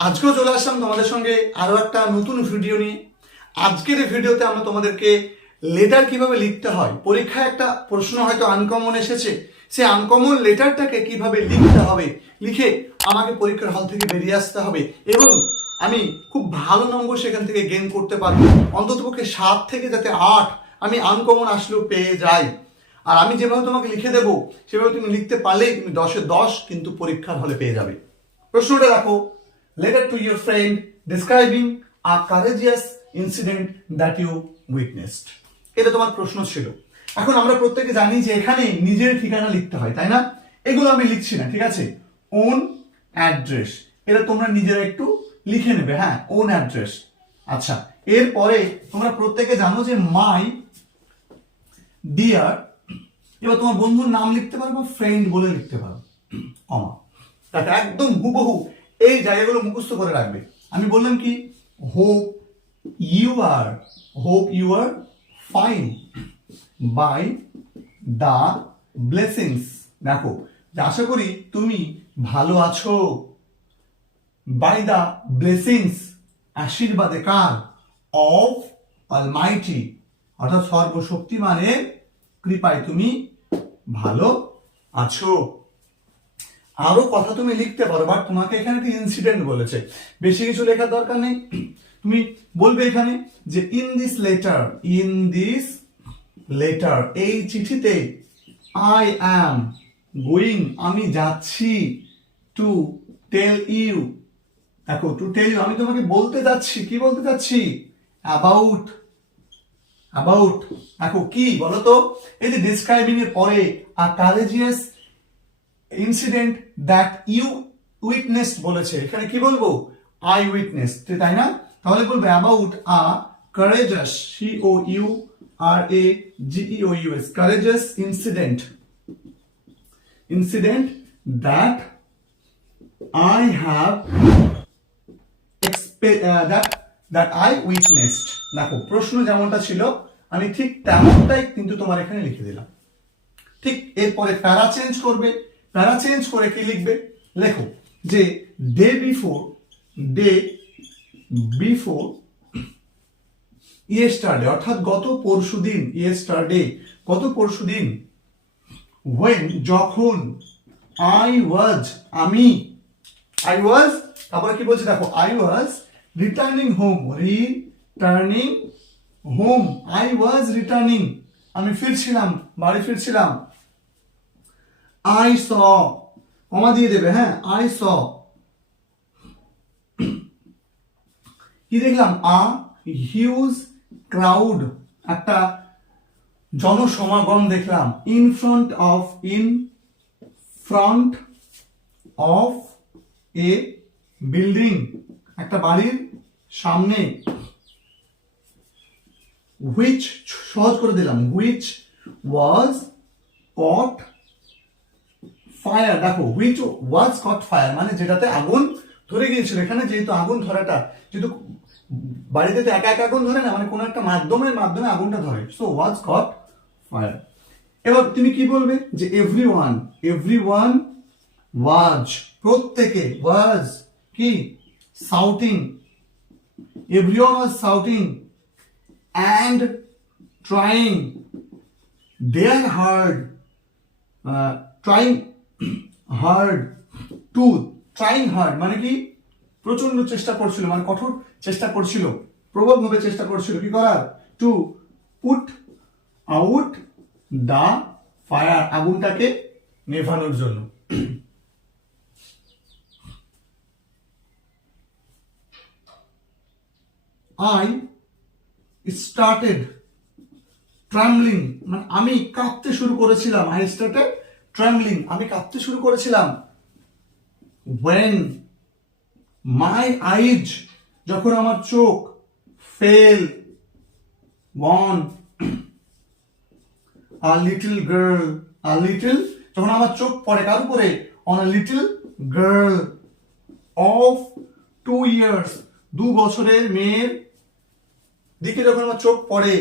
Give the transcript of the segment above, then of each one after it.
আজকেও চলে আসলাম তোমাদের সঙ্গে আরো একটা নতুন ভিডিও নিয়ে। আজকের এই ভিডিওতে আমরা তোমাদেরকে লেটার কিভাবে লিখতে হয়, পরীক্ষায় একটা প্রশ্ন হয়তো আনকমন এসেছে, সেই আনকমন লেটারটাকে কিভাবে লিখতে হবে, লিখে আমাকে পরীক্ষার হল থেকে বেরিয়ে আসতে হবে এবং আমি খুব ভালো নম্বর সেখান থেকে গেইন করতে পারবো। অন্ততপক্ষে 7 থেকে যাতে 8 আমি আনকমন আসলেও পেয়ে যাই। আর আমি যেভাবে তোমাকে লিখে দেবো সেভাবে তুমি লিখতে পারলেই তুমি 10-এ 10 কিন্তু পরীক্ষার হলে পেয়ে যাবে। প্রশ্নটা দেখো, letter to your friend describing a courageous incident that you witnessed. এটা তোমার প্রশ্ন ছিল। এখন আমরা প্রত্যেকে জানি যে এখানে নিজের ঠিকানা লিখতে হয়, তাই না? এগুলো আমি লিখছি না, ঠিক আছে? ওন অ্যাড্রেস, এটা তোমরা নিজেরা একটু লিখে নেবে, হ্যাঁ, ওন অ্যাড্রেস। আচ্ছা, এরপরে তোমরা প্রত্যেকে জানো যে মাই ডিয়ার, এবার তোমার বন্ধুর নাম লিখতে পারো বা ফ্রেন্ড বলে লিখতে পারো, কমা। দেখো একদম হুবহু এই জায়গাগুলো মুখস্থ করে রাখবে। আমি বললাম কি, hope you are fine by the blessings. দেখো, আশা করি তুমি ভালো আছো, বাই দা ব্লেসিংস, আশীর্বাদে কার, অফ অলমাইটি, অর্থাৎ সর্বশক্তিমানের কৃপায় তুমি ভালো আছো। আরো কথা তুমি লিখতে পারো, বাট তোমাকে এখানে একটা ইনসিডেন্ট বলেছে, বেশি কিছু লেখার দরকার নেই। তুমি বলবে এখানে যে ইন দিস লেটার, এই চিঠিতে, আই অ্যাম গোয়িং, আমি যাচ্ছি, টু টেল ইউ, দেখো টু টেল ইউ, আমি তোমাকে বলতে যাচ্ছি, কি বলতে যাচ্ছি, অ্যাবাউট, দেখো কি বলো তো, এই যে ডিসক্রাইবিং এর পরে a courageous incident that you witnessed বলেছে, এখানে কি বলবো, আই উইটনেস, তাই না? তাহলে বলবো about a কারেজাস, COURAGEOUS, কারেজাস incident that I have that I witnessed. দেখো প্রশ্ন যেমনটা ছিল আমি ঠিক তেমনটাই কিন্তু তোমার এখানে লিখে দিলাম। ঠিক এরপরে প্যারা চেঞ্জ করবে, প্যারা চেঞ্জ করে কি লিখবে, লেখো যে ডে বিফোর ইয়েস্টারডে, অর্থাৎ গত পরশুদিন, ইয়েস্টারডে গত পরশুদিন, when যখন, I was তারপরে কি বলছে দেখো, I was returning home, আমি ফিরছিলাম, বাড়ি ফিরছিলাম। I saw, কমা দিয়ে দেবে, হ্যাঁ, I saw, কি দেখলাম, a huge crowd, একটা জনসমাগম দেখলাম, in front of a building, একটা বাড়ির সামনে, which সহজ করে দিলাম, which was caught fire, দেখো which was caught fire মানে যেটাতে আগুন ধরে গিয়েছিল। এখানে যেহেতু আগুন ধরাটা, যেহেতু বাড়িতে তো একা একা আগুন ধরে না, মানে কোনো একটা মাধ্যমে আগুনটা ধরে, সো was caught fire। এবার তুমি কি বলবে যে এভরিওয়ান was, প্রত্যেকে, was কি, shouting, everyone was shouting and trying hard মানে কি, প্রচন্ড চেষ্টা করছিল, মানে কঠোর চেষ্টা করছিল, প্রবলভাবে চেষ্টা করছিল কি করার, to put out the fire, আগুনটাকে নেভানোর জন্য। I started trembling, মানে আমি কাঁপতে শুরু করেছিলাম, I started trembling, আমি কাঁপতে শুরু করেছিলাম। when my eyes, যখন আমার চোখ, fell on a little girl, যখন আমার চোখ পড়ে কার উপরে, on a little girl of 2 years, 2 বছরের মেয়ের দিকে যখন আমার চোখ পড়ে,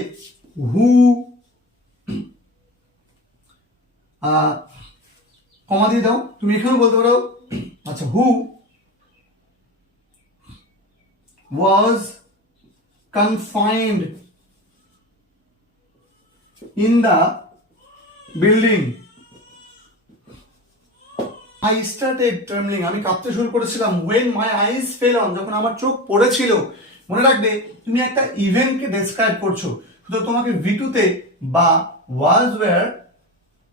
who, কমা দিয়ে দাও, তুমি এখানেও বলতে পারো, আচ্ছা, who was confined in the building. I started trembling. আমি কাঁপতে শুরু করেছিলাম when my eyes fell on, যখন আমার চোখ পড়েছিল। মনে রাখবে তুমি একটা ইভেন্টকে ডেসক্রাইব করছো, শুধু তোমাকে V2 তে বা was were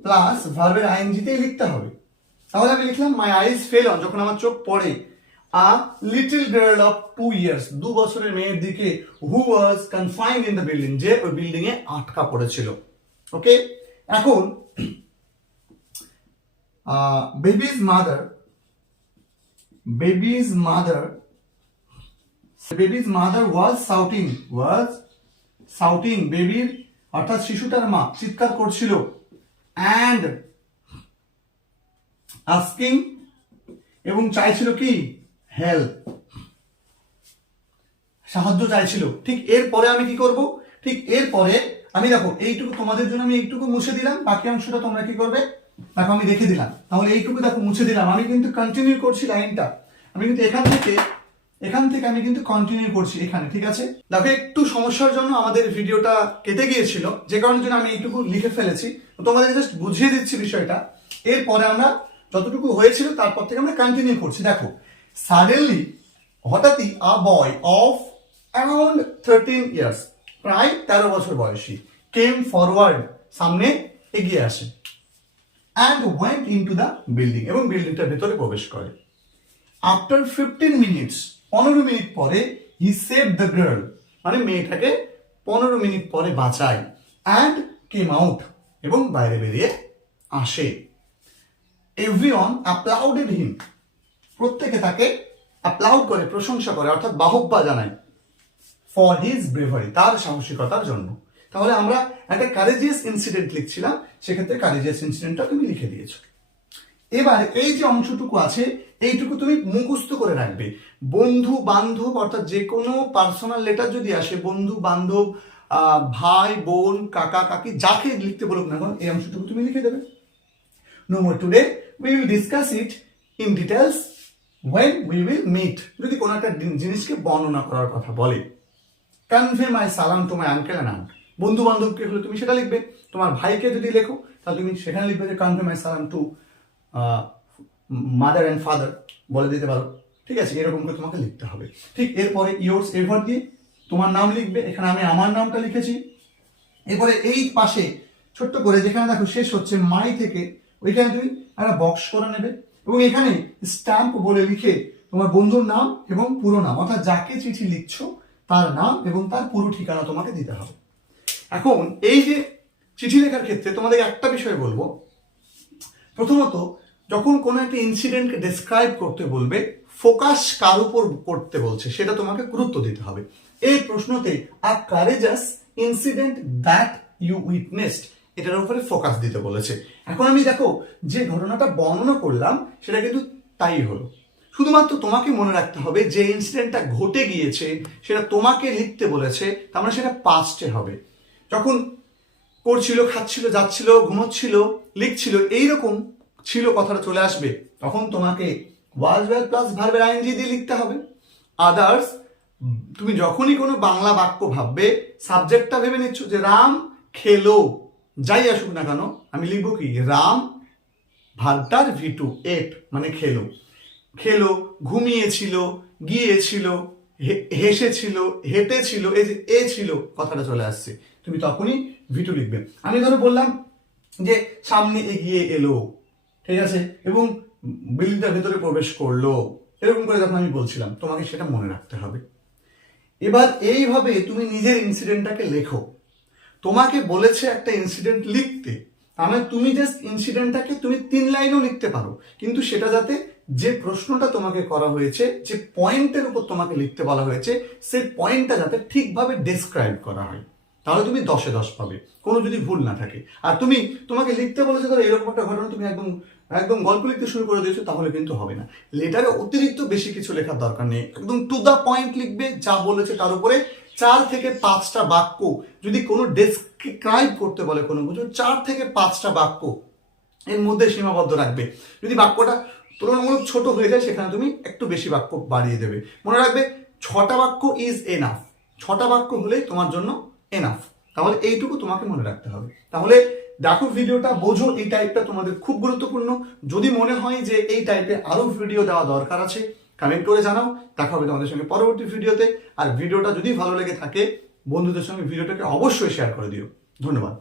প্লাস ভার্বের আইএনজি তেই লিখতে হবে। তাহলে আমি লিখলাম my eyes fell on, যখন আমার চোখ পড়ে a little girl of 2 years, 2 বছরের মেয়ের দিকে, who was confined in the building, যে ওই বিল্ডিং এ আটকা পড়েছিল। ওকে, এখন baby's mother was shouting, বেবির অর্থাৎ শিশুটার মা চিৎকার করছিল, and asking, এবং চাইছিল কি, হেল্প, সাহায্য চাইছিল। ঠিক এরপরে আমি কি করব, ঠিক এরপরে আমি দেখো এইটুকু তোমাদের জন্য আমি এইটুকু মুছে দিলাম, বাকি অংশটা তোমরা কি করবে দেখো আমি রেখে দিলাম। তাহলে এইটুকু দেখো মুছে দিলাম, আমি কিন্তু কন্টিনিউ করছি লাইনটা, আমি কিন্তু এখান থেকে আমি কিন্তু কন্টিনিউ করছি এখানে, ঠিক আছে। দেখো একটু সমস্যার জন্য আমাদের ভিডিওটা কেটে গিয়েছিল, যে কারণের জন্য আমি এইটুকু লিখে ফেলেছি, তোমাদের জাস্ট বুঝিয়ে দিচ্ছি বিষয়টা। এরপরে আমরা যতটুকু হয়েছিল তারপর থেকে আমরা কন্টিনিউ করছি। দেখো সাডেনলি, হঠাৎই, আ বয় অফ অ্যারাউন্ড 13 ইয়ার্স, প্রায় 13 বছর বয়সী, কেম ফরওয়ার্ড, সামনে এগিয়ে আসে, and went into the building, এবং বিল্ডিংটার ভেতরে প্রবেশ করে। After 15 minutes, 15 মিনিট পরে, he saved the girl, মানে মেয়েটাকে 15 মিনিট পরে বাঁচায়, and came out, এবং বাইরে বেরিয়ে আসে। Everyone applauded him, প্রত্যেকে তাকে অ্যাপ্লাউড করে, প্রশংসা করে, অর্থাৎ বাহবা জানায়, for his bravery, তার সাহসিকতার জন্য। তাহলে আমরা একটা কারেজিয়াস ইনসিডেন্ট লিখছিলাম, সেক্ষেত্রে কারেজিয়াস ইনসিডেন্টটা তুমি লিখে দিয়েছো। এবার এই যে অংশটুকু আছে এইটুকু তুমি মুখস্থ করে রাখবে। বন্ধু বান্ধব, অর্থাৎ যে কোনো পার্সোনাল লেটার যদি আসে, বন্ধু বান্ধব, ভাই বোন, কাকা কাকি, যাকে লিখতে বলুক না, এখন এই অংশটুকু তুমি লিখে দেবে। No more today, we will discuss it in details when we will meet, যদি কোনো একটা জিনিসকে বর্ণনা করার কথা বলে। Convey my salam to my uncle and aunt, বন্ধু বান্ধবকে হলে তুমি সেটা লিখবে। তোমার ভাইকে যদি লেখো তাহলে তুমি সেখানে লিখবে যে convey my salam to mother and father, বলে দিতে পারো, ঠিক আছে। এরকম করে তোমাকে লিখতে হবে। ঠিক এরপরে yours ever দিয়ে তোমার নাম লিখবে, এখানে আমি আমার নামটা লিখেছি। এরপরে এই পাশে ছোট্ট করে যেখানে দেখো শেষ হচ্ছে মাই থেকে, ওইখানে তুমি একটা বক্স করে নেবে, এবং এখানে স্ট্যাম্প বলে লিখে তোমার বন্ধুর নাম এবং পুরো নাম, অর্থাৎ যাকে চিঠি লিখছো তার নাম এবং তার পুরো ঠিকানা তোমাকে দিতে হবে। এখন এই যে চিঠি লেখার ক্ষেত্রে তোমাদের একটা বিষয় বলবো, প্রথমত যখন কোনো একটা ইনসিডেন্টকে ডেসক্রাইব করতে বলবে, ফোকাস কার উপর করতে বলছে সেটা তোমাকে গুরুত্ব দিতে হবে। এই প্রশ্নতে a courageous incident that you witnessed, এটার উপরে ফোকাস দিতে বলেছে। এখন আমি দেখো যে ঘটনাটা বর্ণনা করলাম সেটা কিন্তু তাই হলো, শুধুমাত্র তোমাকে মনে রাখতে হবে যে ইনসিডেন্টটা ঘটে গিয়েছে সেটা তোমাকে লিখতে বলেছে, তার মানে সেটা পাস্টে হবে। যখন করছিল, খাচ্ছিল, যাচ্ছিল, ঘুমোচ্ছিল, লিখছিল, এইরকম ছিল কথাটা চলে আসবে, তখন তোমাকে ওয়াজ ওয়্যার প্লাস ভার্বের আইএনজি দিয়ে লিখতে হবে। আদার্স, তুমি যখনই কোনো বাংলা বাক্য ভাববে, সাবজেক্টটা ভেবে নিচ্ছ যে রাম খেলো, যাই আসুক না কেন আমি লিখবো কি, রাম, ভার্বটার V2 এট, মানে খেলো, খেলো, ঘুমিয়েছিল, গিয়েছিল, হেসেছিল, হেঁটেছিল, এই যে এ ছিল কথাটা চলে আসছে, তুমি তখনই V2 লিখবে। আমি ধরো বললাম যে সামনে এগিয়ে এলো, ঠিক আছে, এবং বিল্ডিংটার ভেতরে প্রবেশ করলো, এরকম করে যখন আমি বলছিলাম তোমাকে সেটা মনে রাখতে হবে। এবার এইভাবে তুমি নিজের ইনসিডেন্টটাকে লেখো। তোমাকে বলেছে একটা ইনসিডেন্ট লিখতে, তার মানে তুমি জাস্ট ইনসিডেন্টটাকে তুমি 3 লাইনেও লিখতে পারো, কিন্তু সেটা যাতে যে প্রশ্নটা তোমাকে করা হয়েছে, যে পয়েন্টের উপর তোমাকে লিখতে বলা হয়েছে, সেই পয়েন্টটা যাতে ঠিকভাবে ডেসক্রাইব করা হয়, তাহলে তুমি 10-এ 10 পাবে, কোনো যদি ভুল না থাকে। আর তোমাকে লিখতে বলেছে ধরো এরকম একটা ঘটনা, তুমি একদম গল্প লিখতে শুরু করে দিয়েছো, তাহলে কিন্তু হবে না। লেটারে অতিরিক্ত বেশি কিছু লেখার দরকার নেই, একদম টু দা পয়েন্ট লিখবে, যা বলেছে তার উপরে 4 থেকে 5টা বাক্য, যদি কোনো ডেসক্রাইব করতে বলে কোনো কিছু, 4 থেকে 5টা বাক্য এর মধ্যে সীমাবদ্ধ রাখবে। যদি বাক্যটা তুলনামূলক ছোট হয়ে যায় সেখানে তুমি একটু বেশি বাক্য বাড়িয়ে দেবে। মনে রাখবে 6টা বাক্য ইজ এনাফ, 6টা বাক্য হলেই তোমার জন্য এনাফ। তাহলে এইটুকু তোমাকে মনে রাখতে হবে। তাহলে দেখো ভিডিওটা, বোঝো এই টাইপটা তোমাদের খুব গুরুত্বপূর্ণ। যদি মনে হয় যে এই টাইপের আরো ভিডিও দেওয়া দরকার আছে, কমেন্ট করে জানাও। দেখা হবে তোমাদের সঙ্গে পরবর্তী ভিডিওতে। আর ভিডিওটা যদি ভালো লেগে থাকে বন্ধুদের সঙ্গে ভিডিওটাকে অবশ্যই শেয়ার করে দিও। ধন্যবাদ।